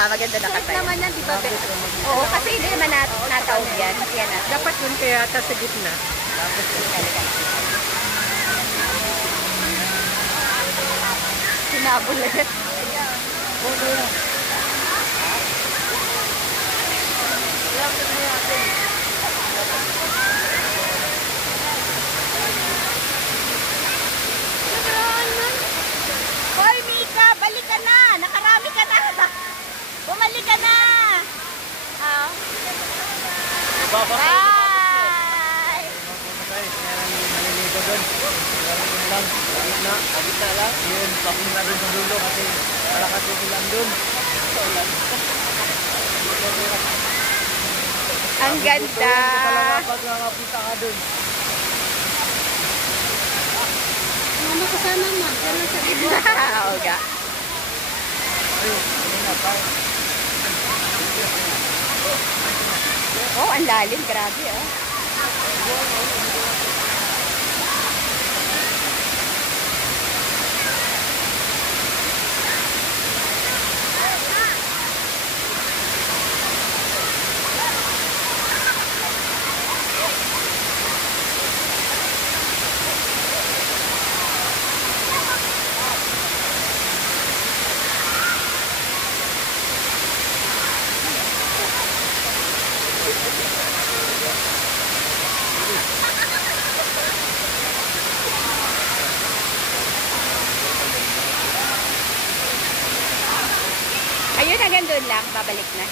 nga, maganda na Kahit katayo. naman yan, di ba, Beth? Oo, kasi hindi naman nataog yan. Yan na. Dapat yun kaya sa gitna. Sinabol ulit. Hoy, Mika, balik ka na. Nakarami ka na. Bumalik ka na. Bye. Maliligo doon. Agitna lang. Yun, papunta doon sa dulo kasi malakas yung ulan doon. Ang ganda. Pag nakapunta ka doon. Mama, kasama mo. Ganun sa gitna. Oo ga. Oh, ang lalim. Grabe, oh. Ayun, hanggang doon lang. Babalik na.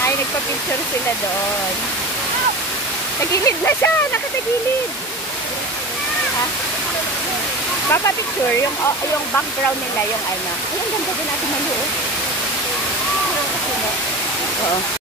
Ay, nagpa-picture sila doon. Tagilid na siya. Nakatagilid. Ha? Papa-picture. Yung background nila, yung ano. Ay, ang ganda din natin mali, oh. Oo.